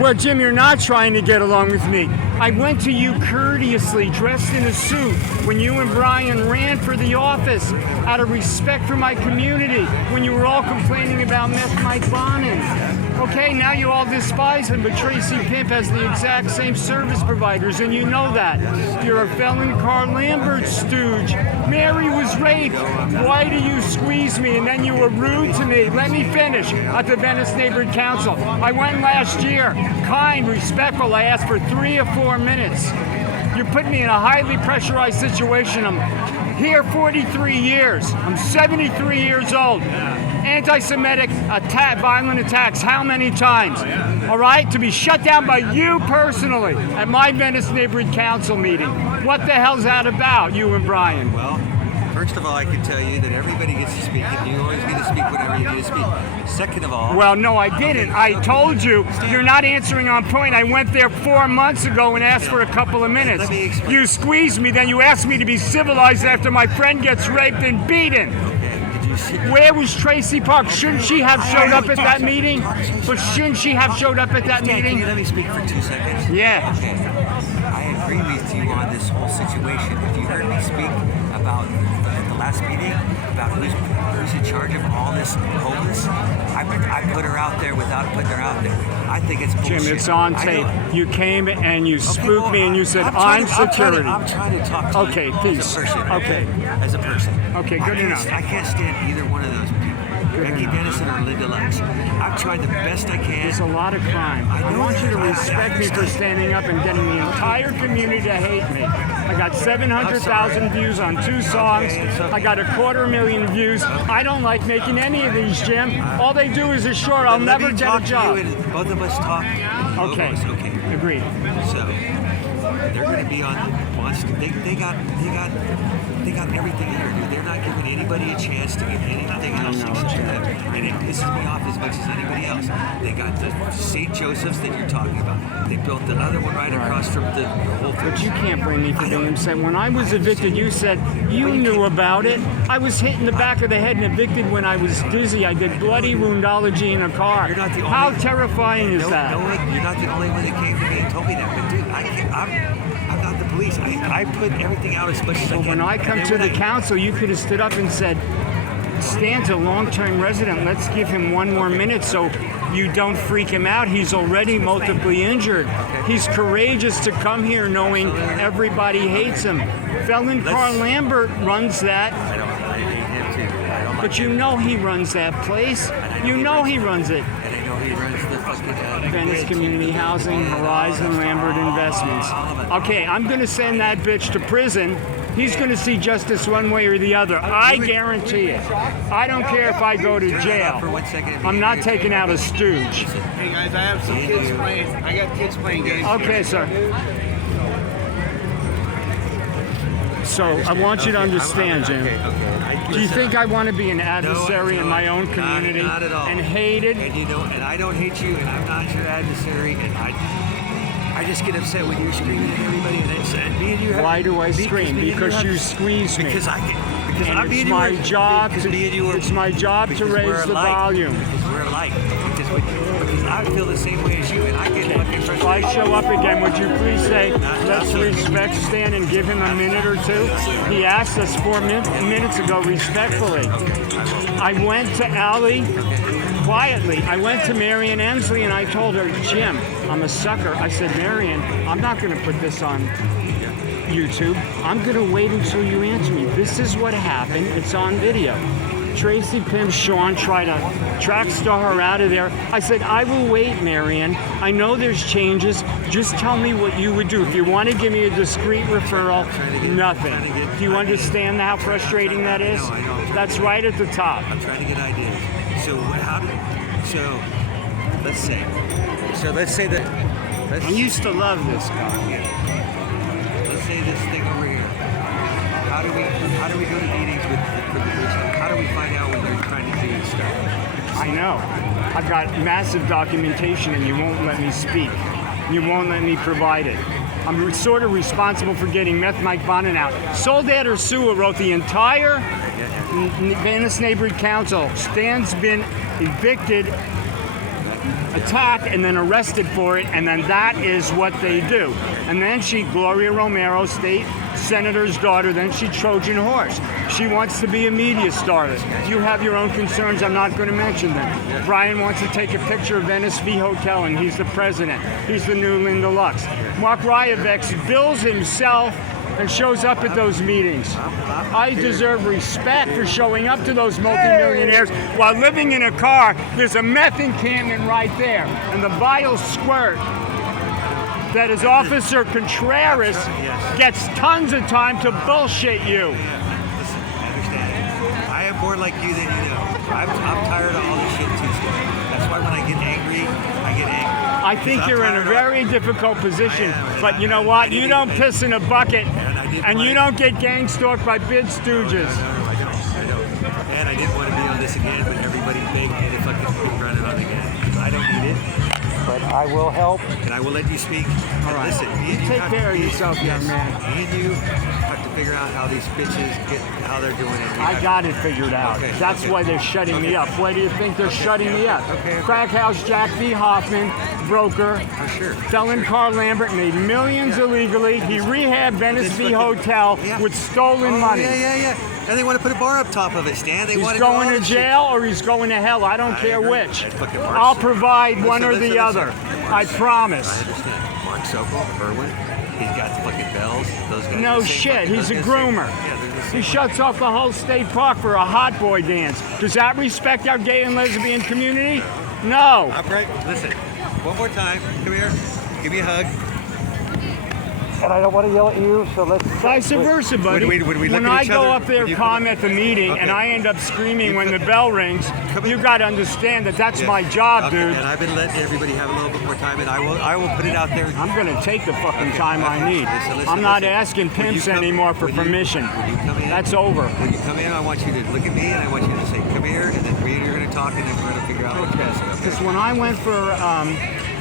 Well, Jim, you're not trying to get along with me. I went to you courteously, dressed in a suit, when you and Brian ran for the office, out of respect for my community, when you were all complaining about Meth Mike Bonin. Okay, now you all despise him, but Traci Pimp has the exact same service providers, and you know that. You're a Felon Lambert stooge. Mary was raped. Why do you squeeze me? And then you were rude to me. Let me finish. At the Venice Neighborhood Council, I went last year. Kind, respectful. I asked for 3 or 4 minutes. You put me in a highly pressurized situation. I'm here 43 years. I'm 73 years old. Anti-Semitic attack, violent attacks, how many times? All right, to be shut down by you personally at my Venice Neighborhood Council meeting. What the hell's that about, you and Brian? Well, first of all, I can tell you that everybody gets to speak, and you always get to speak whenever you get to speak. Second of all... Well, no, I didn't. I told you, you're not answering on point. I went there 4 months ago and asked for a couple of minutes. Let me explain. You squeezed me, then you asked me to be civilized after my friend gets raped and beaten. Where was Traci Park? Shouldn't she have showed up at that meeting? But shouldn't she have showed up at that meeting? Can you let me speak for 2 seconds? Yeah. Okay. I agree with you on this whole situation. If you heard me speak about the last meeting, about who's in charge of all this homeless, I put her out there without putting her out there. I think it's bullshit. Jim, it's on tape. You came and you spooked me and you said, I'm security. I'm trying to talk to you peace. as a person. Okay. As a person. Okay, good enough. I can't stand either one of those people. Becky Dennison or Linda Lux. I've tried the best I can. There's a lot of crime. I want you to respect me for standing up and getting the entire community to hate me. I got 700,000 views on 2 songs. I got 250,000 views. I don't like making any of these, Jim. All they do is a short. I'll never get a job. Both of us talk. Okay. Agreed. So they're going to be on the monster. They got everything here, dude. They're not giving anybody a chance to get anything else except for them. And it pisses me off as much as anybody else. They got the St. Joseph's that you're talking about. They built the other one right across from the whole thing. But you can't bring me to the insane. When I was evicted, you said you knew about it. I was hit in the back of the head and evicted when I was dizzy. I did bloody woundology in a car. You're not the only, How terrifying is that? You're not the only one that came to me and told me that. But dude, I'm not the police. I put everything out as much as I can. When I come to the council, you could have stood up and said, Stan's a long-term resident. Let's give him 1 more minute so you don't freak him out. He's already multiply injured. He's courageous to come here knowing everybody hates him. Felon Lambert runs that. I hate him too. But you know he runs that place. You know he runs it. And I know he runs the fucking Venice Community Housing, Horizon, Lambert Investments. Okay, I'm going to send that bitch to prison. He's going to see justice one way or the other. I guarantee it. I don't care if I go to jail. I'm not taking out a stooge. Hey guys, I have some kids playing. I got kids playing games. Okay, sir. So I want you to understand, Jim. Do you think I want to be an adversary in my own community not at all. and hated? And you know, and I don't hate you, and I'm not your adversary, and I just get upset when you're screaming at everybody, and me and you have. Why do I scream? Because you squeeze me. Because and it's my job to. It's my job to raise the volume. Because we're alike. Because I feel the same way as you, and I get fucking frustrated. If I show up again, would you please say, let's respect Stan and give him a minute or 2? He asked us 4 minutes ago respectfully. I went to Allie quietly. I went to Marion Emsley and I told her, Jim, I'm a sucker. I said, Marion, I'm not going to put this on YouTube. I'm going to wait until you answer me. This is what happened. It's on video. Traci Pimp Sean tried to track star her out of there. I said, I will wait, Marion. I know there's changes. Just tell me what you would do. If you want to give me a discreet referral, nothing. Do you understand how frustrating that is? That's right at the top. I'm trying to get ideas. So let's say that. I used to love this guy. Let's say this thing over here. How do we go to meetings with the division? How do we find out when they're trying to do stuff? I know. I've got massive documentation and you won't let me speak. You won't let me provide it. I'm sort of responsible for getting Meth Mike Bonin out. Soledad or Sua wrote the entire Venice Neighborhood Council. Stan's been evicted attacked and then arrested for it, and then that is what they do. And then Gloria Romero, state senator's daughter, then she Trojan horse. She wants to be a media starlet. You have your own concerns, I'm not going to mention them. Brian wants to take a picture of Venice V Hotel, and he's the president. He's the new Linda Lux. Mark Riots bills himself and shows up at those meetings. I deserve respect for showing up to those multimillionaires while living in a car. There's a meth encampment right there, and the vile squirt that is Officer Contreras gets tons of time to bullshit you. Listen, I understand. I am more like you than you know. I'm tired of all this shit too. That's why when I get angry, I get angry. I think you're in a very difficult position, but you know what? You don't piss in a bucket, and you don't get gang stalked by bid stooges. No, I don't. And I didn't want to be on this again, but everybody begged me to fucking keep running on again. I don't need it, but I will help, and I will let you speak. All right. Listen, you take care of yourself, young man. Me and you have to figure out how these bitches how they're doing it. I got it figured out. Okay, That's why they're shutting me up. Why do you think they're shutting me up? Crack House Jack V. Hoffman, broker. Felon Carl Lambert made millions illegally. He rehabbed Venice V Hotel with stolen money. Yeah. And they want to put a bar up top of it, Stan. He's going to jail or he's going to hell. I don't care which. I'll provide one or the other. I promise. I understand. Mark Sokol, Irwin, he's got fucking bells. Those guys. No shit. He's a groomer. He shuts off the whole state park for a hot boy dance. Does that respect our gay and lesbian community? No. I'm right. Listen, one more time. Come here. Give me a hug. And I don't want to yell at you, so let's... Vice versa, buddy. When I go up there, calm at the meeting, and I end up screaming when the bell rings, you got to understand that that's my job, dude. And I've been letting everybody have a little bit more time, and I will put it out there. I'm going to take the fucking time I need. I'm not asking pimps anymore for permission. That's over. When you come in, I want you to look at me, and I want you to say, come here, and then you're going to talk, and then we're going to figure out what the best is. Because when I went for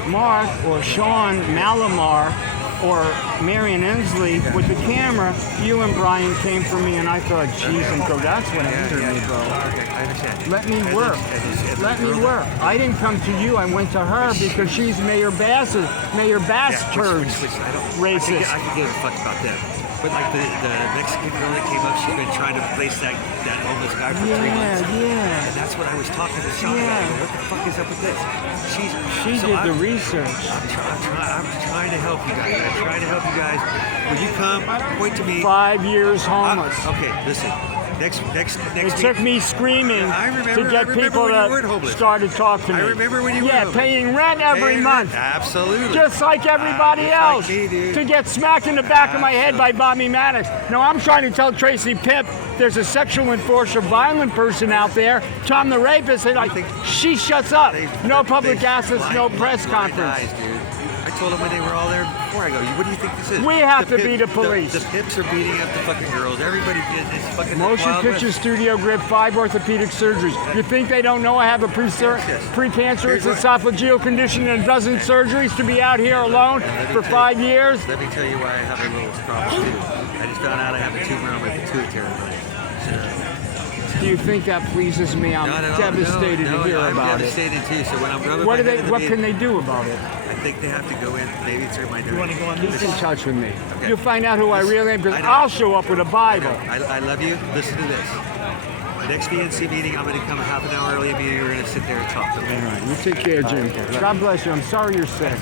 Mark or Sean Malamar, or Marion Ensley with the camera, you and Brian came for me, and I thought, geez, that's what hindered me, bro. Okay, I understand. Let me work. Let me work. I didn't come to you. I went to her because she's Mayor Bass's turds. Racist. I can give a fuck about that. But like the Mexican girl that came up, she's been trying to replace that homeless guy for 3 months. Yeah. And that's what I was talking to Sean about. What the fuck is up with this? She did the research. I'm trying to help you guys. I'm trying to help you guys. When you come, point to me. 5 years homeless. Okay, listen. Next it took me screaming to get people to start to talk to me. I remember when you were homeless. Paying rent every month. Absolutely. Just like everybody else. Like me, dude. To get smacked in the back of my head by Bobby Maddox. Now I'm trying to tell Traci Pip there's a sexual enforcer, violent person out there, Tom the rapist, and she shuts up. No public access, no press conference. Eyes, dude. I told them when they were all there before, I go, what do you think this is? We have to be the police. The pips are beating up the fucking girls. Everybody is fucking Motion Picture Studio Grip, 5 orthopedic surgeries. You think they don't know I have a precancerous esophageal condition and a dozen surgeries to be out here alone for 5 years? Let me tell you why I have a little problem too. I just found out I have a tumor on my pituitary. Do you think that pleases me? I'm devastated to hear about it. I'm devastated too. So when I'm rubbing what can they do about it? I think they have to go in, maybe through my nurse. Keep in touch with me. Okay. You'll find out who I really am, because I'll show up with a Bible. I love you. Listen to this. Next DNC meeting, I'm going to come a half an hour early, and we're going to sit there and talk. Okay? All right. You take care, Jim. God bless you. I'm sorry you're sick.